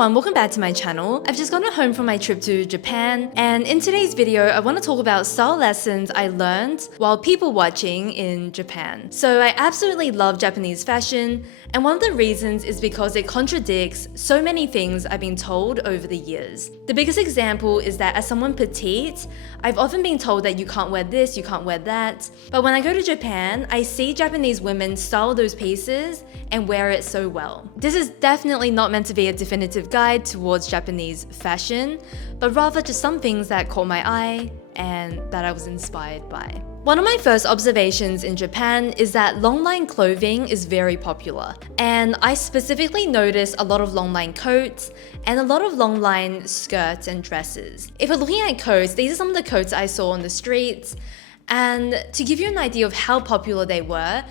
everyone, welcome back to my channel. I've just gotten home from my trip to Japan, and in today's video I want to talk about style lessons I learned while people watching in Japan. So I absolutely love Japanese fashion, and one of the reasons is because it contradicts so many things I've been told over the years. The biggest example is that as someone petite, I've often been told that you can't wear this, you can't wear that. But when I go to Japan, I see Japanese women style those pieces and wear it so well. This is definitely not meant to be a definitive guide towards Japanese fashion, but rather just some things that caught my eye and that I was inspired by. One of my first observations in Japan is that longline clothing is very popular, and I specifically noticed a lot of longline coats and a lot of longline skirts and dresses. If we're looking at coats, these are some of the coats I saw on the streets, and to give you an idea of how popular they were,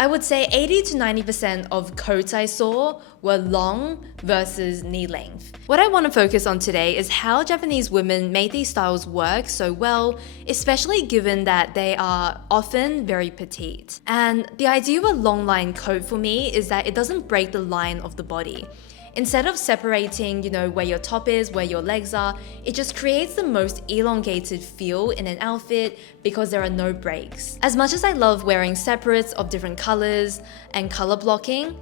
I would say 80 to 90% of coats I saw were long versus knee length. What I want to focus on today is how Japanese women made these styles work so well, especially given that they are often very petite. And the idea of a long line coat for me is that it doesn't break the line of the body. Instead of separating, where your top is, where your legs are, it just creates the most elongated feel in an outfit because there are no breaks. As much as I love wearing separates of different colors and color blocking,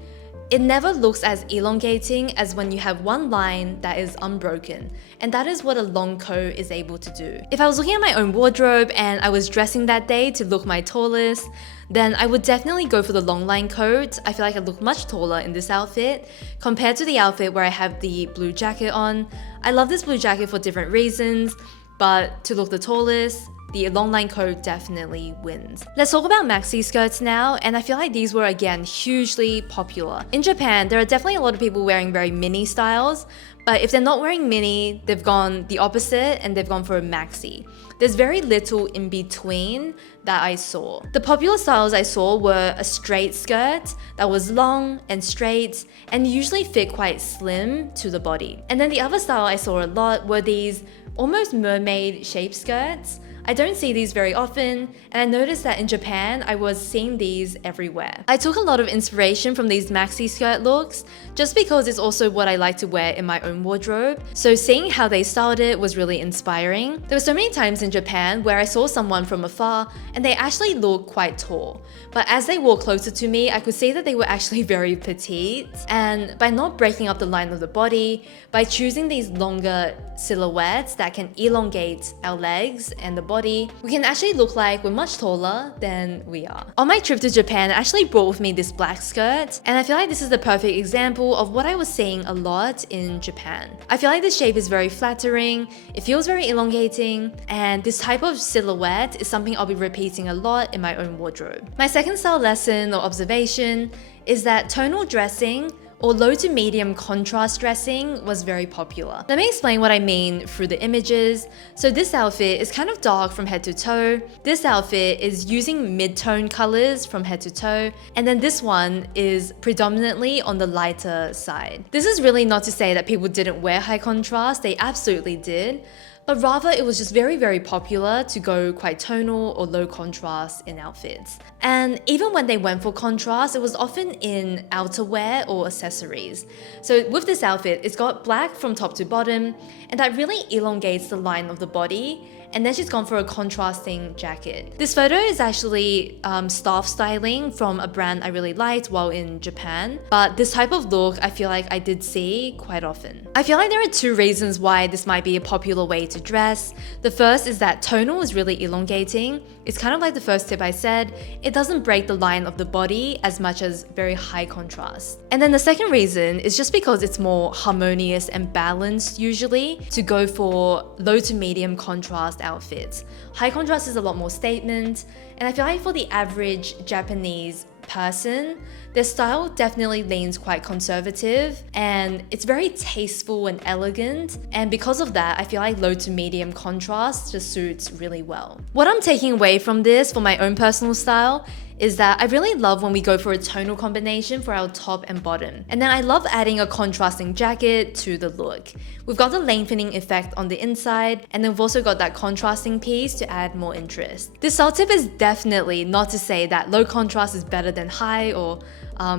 it never looks as elongating as when you have one line that is unbroken, and that is what a long coat is able to do. If I was looking at my own wardrobe and I was dressing that day to look my tallest, then I would definitely go for the long line coat. I feel like I look much taller in this outfit compared to the outfit where I have the blue jacket on. I love this blue jacket for different reasons, but to look the tallest, the longline coat definitely wins. Let's talk about maxi skirts now, and I feel like these were again hugely popular. In Japan, there are definitely a lot of people wearing very mini styles, but if they're not wearing mini, they've gone the opposite and they've gone for a maxi. There's very little in between that I saw. The popular styles I saw were a straight skirt that was long and straight and usually fit quite slim to the body. And then the other style I saw a lot were these almost mermaid shaped skirts. I don't see these very often, and I noticed that in Japan, I was seeing these everywhere. I took a lot of inspiration from these maxi skirt looks, just because it's also what I like to wear in my own wardrobe, so seeing how they styled it was really inspiring. There were so many times in Japan where I saw someone from afar, and they actually looked quite tall. But as they walked closer to me, I could see that they were actually very petite, and by not breaking up the line of the body, by choosing these longer silhouettes that can elongate our legs and the body, we can actually look like we're much taller than we are. On my trip to Japan, I actually brought with me this black skirt, and I feel like this is the perfect example of what I was seeing a lot in Japan. I feel like the shape is very flattering, it feels very elongating, and this type of silhouette is something I'll be repeating a lot in my own wardrobe. My second style lesson or observation is that tonal dressing or low to medium contrast dressing was very popular. Let me explain what I mean through the images. So this outfit is kind of dark from head to toe. This outfit is using mid-tone colors from head to toe. And then this one is predominantly on the lighter side. This is really not to say that people didn't wear high contrast, they absolutely did. But rather it was just very, very popular to go quite tonal or low contrast in outfits. And even when they went for contrast, it was often in outerwear or accessories. So with this outfit, it's got black from top to bottom, and that really elongates the line of the body. And then she's gone for a contrasting jacket. This photo is actually staff styling from a brand I really liked while in Japan. But this type of look, I feel like I did see quite often. I feel like there are two reasons why this might be a popular way to dress. The first is that tonal is really elongating. It's kind of like the first tip I said, it doesn't break the line of the body as much as very high contrast. And then the second reason is just because it's more harmonious and balanced usually to go for low to medium contrast outfits. High contrast is a lot more statement, and I feel like for the average Japanese person, their style definitely leans quite conservative and it's very tasteful and elegant, and because of that I feel like low to medium contrast just suits really well. What I'm taking away from this for my own personal style is that I really love when we go for a tonal combination for our top and bottom. And then I love adding a contrasting jacket to the look. We've got the lengthening effect on the inside, and then we've also got that contrasting piece to add more interest. This style tip is definitely not to say that low contrast is better than high or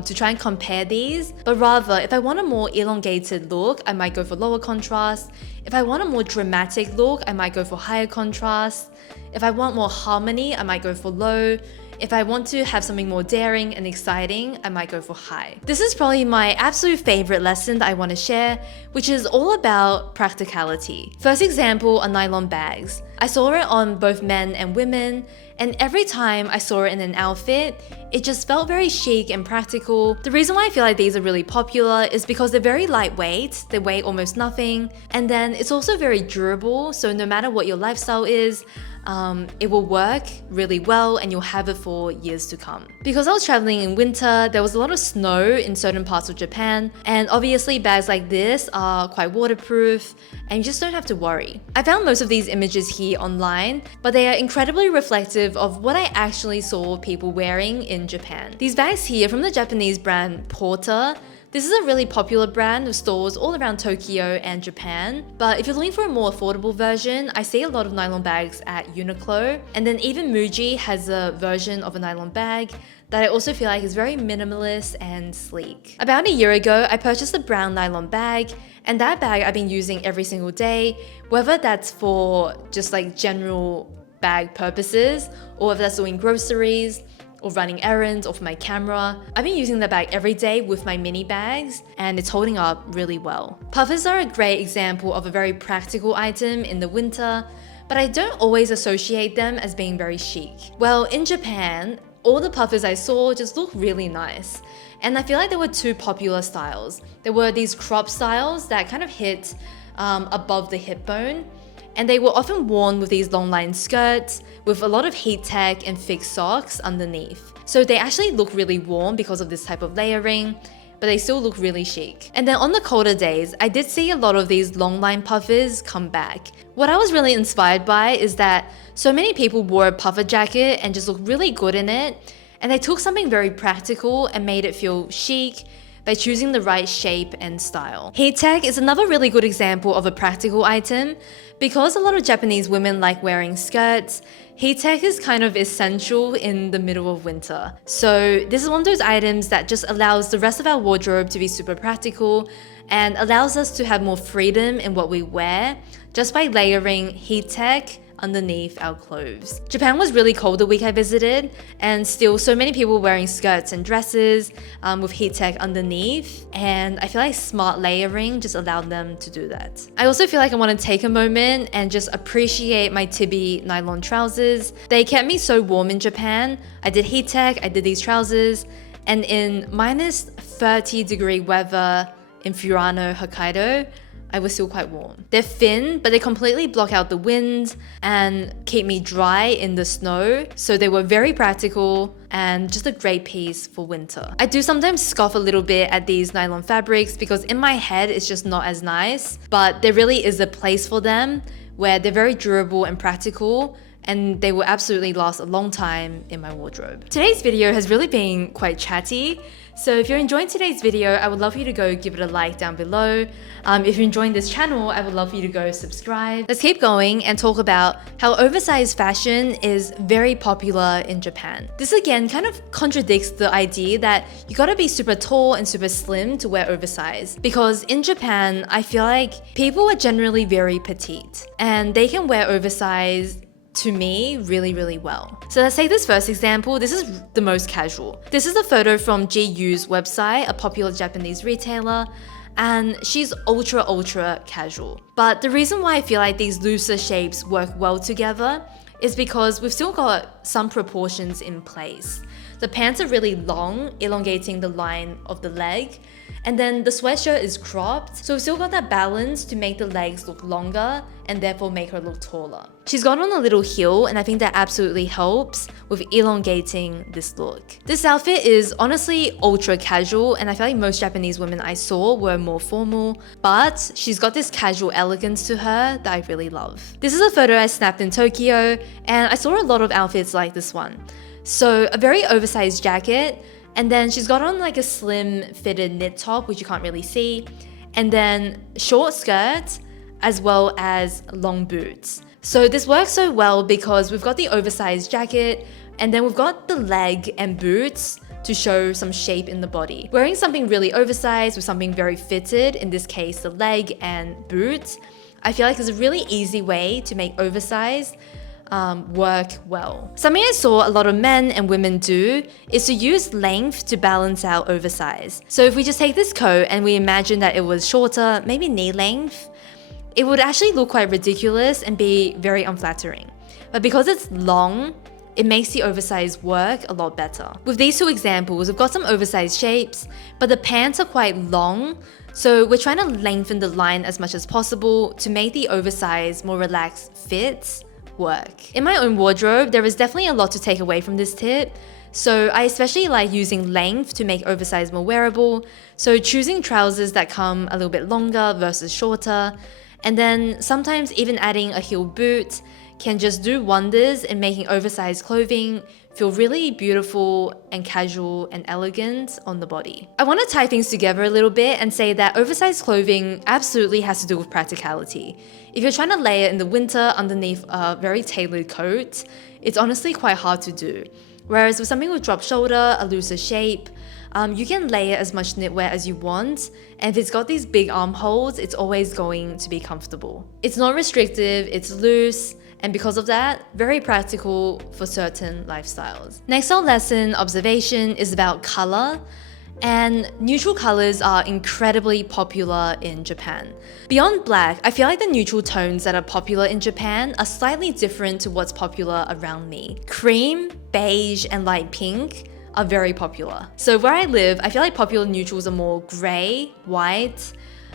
to try and compare these, but rather if I want a more elongated look, I might go for lower contrast. If I want a more dramatic look, I might go for higher contrast. If I want more harmony, I might go for low. If I want to have something more daring and exciting, I might go for high. This is probably my absolute favorite lesson that I want to share, which is all about practicality. First example are nylon bags. I saw it on both men and women, and every time I saw it in an outfit, it just felt very chic and practical. The reason why I feel like these are really popular is because they're very lightweight, they weigh almost nothing, and then it's also very durable, so no matter what your lifestyle is, it will work really well and you'll have it for years to come. Because I was traveling in winter, there was a lot of snow in certain parts of Japan, and obviously bags like this are quite waterproof and you just don't have to worry. I found most of these images here online, but they are incredibly reflective of what I actually saw people wearing in Japan. These bags here from the Japanese brand Porter. This is a really popular brand with stores all around Tokyo and Japan, but if you're looking for a more affordable version, I see a lot of nylon bags at Uniqlo, and then even Muji has a version of a nylon bag that I also feel like is very minimalist and sleek. About a year ago, I purchased a brown nylon bag, and that bag I've been using every single day, whether that's for just like general bag purposes, or whether that's doing groceries, or running errands, or for my camera. I've been using the bag every day with my mini bags, and it's holding up really well. Puffers are a great example of a very practical item in the winter, but I don't always associate them as being very chic. Well, in Japan, all the puffers I saw just look really nice. And I feel like there were two popular styles. There were these crop styles that kind of hit above the hip bone, and they were often worn with these longline skirts with a lot of heat tech and thick socks underneath. So they actually look really warm because of this type of layering, but they still look really chic. And then on the colder days, I did see a lot of these longline puffers come back. What I was really inspired by is that so many people wore a puffer jacket and just looked really good in it, and they took something very practical and made it feel chic by choosing the right shape and style. Heat tech is another really good example of a practical item. Because a lot of Japanese women like wearing skirts, heat tech is kind of essential in the middle of winter. So this is one of those items that just allows the rest of our wardrobe to be super practical and allows us to have more freedom in what we wear just by layering heat tech underneath our clothes. Japan was really cold the week I visited, and still so many people wearing skirts and dresses with heat tech underneath, and I feel like smart layering just allowed them to do that. I also feel like I want to take a moment and just appreciate my Tibi nylon trousers. They kept me so warm in Japan. I did heat tech, I did these trousers, and in minus 30-degree weather in Furano, Hokkaido, I was still quite warm. They're thin, but they completely block out the wind and keep me dry in the snow. So they were very practical and just a great piece for winter. I do sometimes scoff a little bit at these nylon fabrics because in my head, it's just not as nice, but there really is a place for them where they're very durable and practical, and they will absolutely last a long time in my wardrobe. Today's video has really been quite chatty, so if you're enjoying today's video, I would love for you to go give it a like down below. If you're enjoying this channel, I would love for you to go subscribe. Let's keep going and talk about how oversized fashion is very popular in Japan. This again kind of contradicts the idea that you gotta be super tall and super slim to wear oversized. Because in Japan, I feel like people are generally very petite and they can wear oversized to me really well. So let's take this first example. This is the most casual. This is a photo from GU's website, a popular Japanese retailer, and she's ultra casual. But the reason why I feel like these looser shapes work well together is because we've still got some proportions in place. The pants are really long, elongating the line of the leg, and then the sweatshirt is cropped, so we've still got that balance to make the legs look longer and therefore make her look taller. She's got on a little heel, and I think that absolutely helps with elongating this look. This outfit is honestly ultra casual, and I feel like most Japanese women I saw were more formal, but she's got this casual elegance to her that I really love. This is a photo I snapped in Tokyo, and I saw a lot of outfits like this one. So a very oversized jacket, and then she's got on like a slim fitted knit top, which you can't really see, and then short skirts as well as long boots. So this works so well because we've got the oversized jacket, and then we've got the leg and boots to show some shape in the body. Wearing something really oversized with something very fitted, in this case the leg and boot, I feel like is a really easy way to make oversized work well. Something I saw a lot of men and women do is to use length to balance out oversize. So if we just take this coat and we imagine that it was shorter, maybe knee length, it would actually look quite ridiculous and be very unflattering. But because it's long, it makes the oversized work a lot better. With these two examples, we've got some oversized shapes, but the pants are quite long, so we're trying to lengthen the line as much as possible to make the oversized, more relaxed fits work. In my own wardrobe, there is definitely a lot to take away from this tip. So I especially like using length to make oversized more wearable. So choosing trousers that come a little bit longer versus shorter. And then sometimes even adding a heel boot can just do wonders in making oversized clothing feel really beautiful and casual and elegant on the body. I want to tie things together a little bit and say that oversized clothing absolutely has to do with practicality. If you're trying to layer in the winter underneath a very tailored coat, it's honestly quite hard to do. Whereas with something with drop shoulder, a looser shape, you can layer as much knitwear as you want, and if it's got these big armholes, it's always going to be comfortable. It's not restrictive, it's loose, and because of that, very practical for certain lifestyles. Next our lesson, observation, is about color. And neutral colors are incredibly popular in Japan. Beyond black, I feel like the neutral tones that are popular in Japan are slightly different to what's popular around me. Cream, beige, and light pink are very popular. So where I live, I feel like popular neutrals are more gray, white,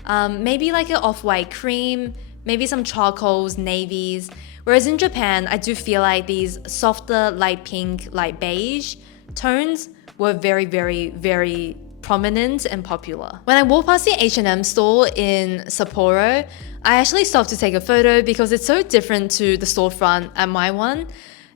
maybe like an off-white cream, maybe some charcoals, navies. Whereas in Japan, I do feel like these softer light pink, light beige tones were very, very, very prominent and popular. When I walked past the H&M store in Sapporo, I actually stopped to take a photo because it's so different to the storefront at my one.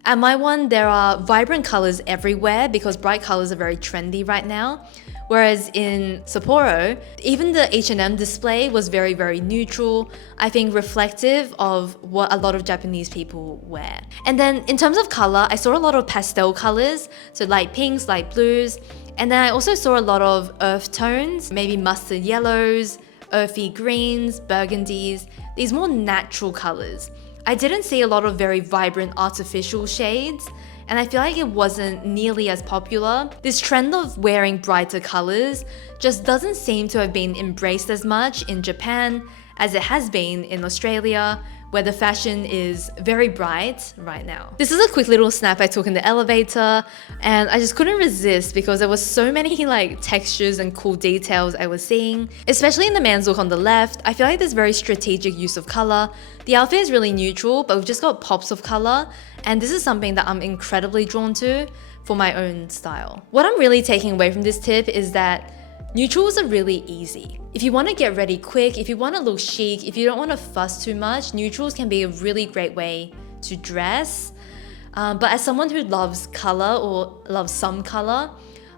At my one, there are vibrant colors everywhere because bright colors are very trendy right now. Whereas in Sapporo, even the H&M display was very, very neutral, I think reflective of what a lot of Japanese people wear. And then in terms of color, I saw a lot of pastel colors, so light pinks, light blues, and then I also saw a lot of earth tones, maybe mustard yellows, earthy greens, burgundies, these more natural colors. I didn't see a lot of very vibrant artificial shades, and I feel like it wasn't nearly as popular. This trend of wearing brighter colors just doesn't seem to have been embraced as much in Japan as it has been in Australia, where the fashion is very bright right now. This is a quick little snap I took in the elevator, and I just couldn't resist because there was so many like textures and cool details I was seeing. Especially in the man's look on the left, I feel like there's very strategic use of color. The outfit is really neutral, but we've just got pops of color, and this is something that I'm incredibly drawn to for my own style. What I'm really taking away from this tip is that neutrals are really easy. If you want to get ready quick, if you want to look chic, if you don't want to fuss too much, neutrals can be a really great way to dress. But as someone who loves color or loves some color,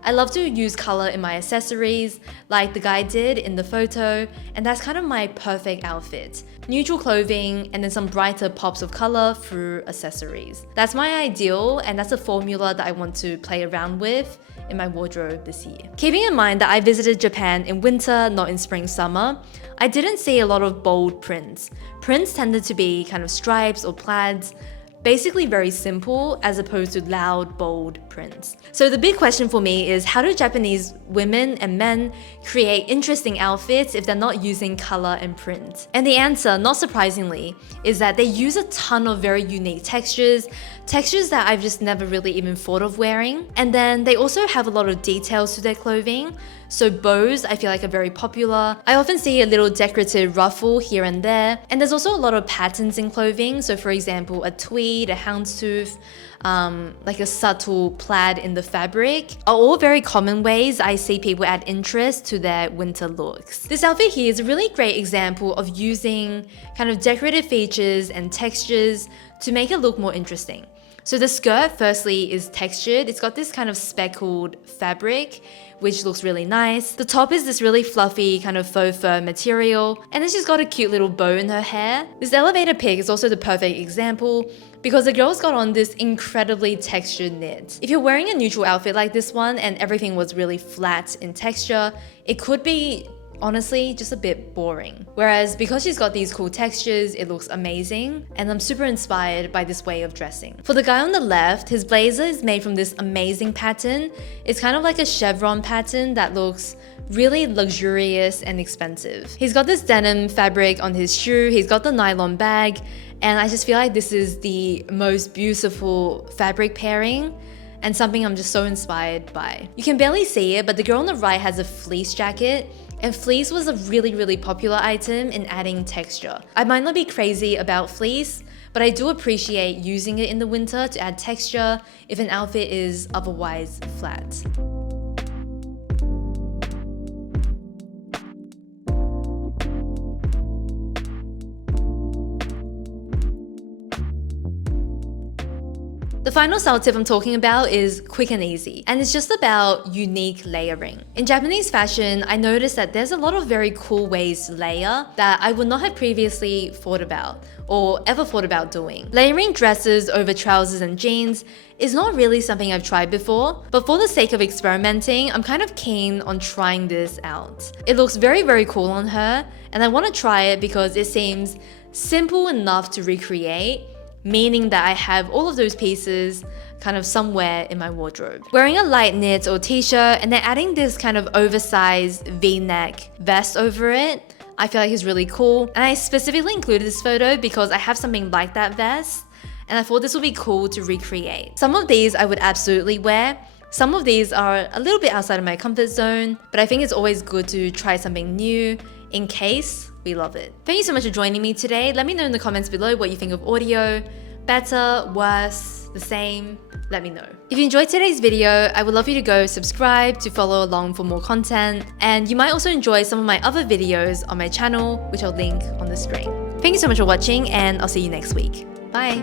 I love to use color in my accessories like the guy did in the photo, and that's kind of my perfect outfit. Neutral clothing and then some brighter pops of color through accessories. That's my ideal, and that's a formula that I want to play around with in my wardrobe this year. Keeping in mind that I visited Japan in winter, not in spring, summer, I didn't see a lot of bold prints. Prints tended to be kind of stripes or plaids, basically very simple as opposed to loud, bold prints. So the big question for me is, how do Japanese women and men create interesting outfits if they're not using color and print? And the answer, not surprisingly, is that they use a ton of very unique textures that I've just never really even thought of wearing. And then they also have a lot of details to their clothing. So bows, I feel like, are very popular. I often see a little decorative ruffle here and there. And there's also a lot of patterns in clothing. So for example, a tweed, a houndstooth, like a subtle plaid in the fabric are all very common ways I see people add interest to their winter looks. This outfit here is a really great example of using kind of decorative features and textures to make it look more interesting. So the skirt firstly is textured. It's got this kind of speckled fabric which looks really nice. The top is this really fluffy kind of faux fur material, and then she's got a cute little bow in her hair. This elevator pic is also the perfect example because the girl's got on this incredibly textured knit. If you're wearing a neutral outfit like this one and everything was really flat in texture, it could be honestly just a bit boring. Whereas because she's got these cool textures, it looks amazing, and I'm super inspired by this way of dressing. For the guy on the left, his blazer is made from this amazing pattern. It's kind of like a chevron pattern that looks really luxurious and expensive. He's got this denim fabric on his shoe, he's got the nylon bag, and I just feel like this is the most beautiful fabric pairing and something I'm just so inspired by. You can barely see it, but the girl on the right has a fleece jacket, and fleece was a really popular item in adding texture. I might not be crazy about fleece, but I do appreciate using it in the winter to add texture if an outfit is otherwise flat. The final style tip I'm talking about is quick and easy, and it's just about unique layering. In Japanese fashion, I noticed that there's a lot of very cool ways to layer that I would not have previously thought about or ever thought about doing. Layering dresses over trousers and jeans is not really something I've tried before, but for the sake of experimenting, I'm kind of keen on trying this out. It looks very cool on her, and I want to try it because it seems simple enough to recreate, meaning that I have all of those pieces kind of somewhere in my wardrobe. Wearing a light knit or t-shirt and then adding this kind of oversized v-neck vest over it, I feel like is really cool. And I specifically included this photo because I have something like that vest, and I thought this would be cool to recreate. Some of these I would absolutely wear. Some of these are a little bit outside of my comfort zone, but I think it's always good to try something new in case we love it. Thank you so much for joining me today. Let me know in the comments below what you think of audio. Better, worse, the same? Let me know. If you enjoyed today's video, I would love you to go subscribe to follow along for more content. And you might also enjoy some of my other videos on my channel, which I'll link on the screen. Thank you so much for watching, and I'll see you next week. Bye.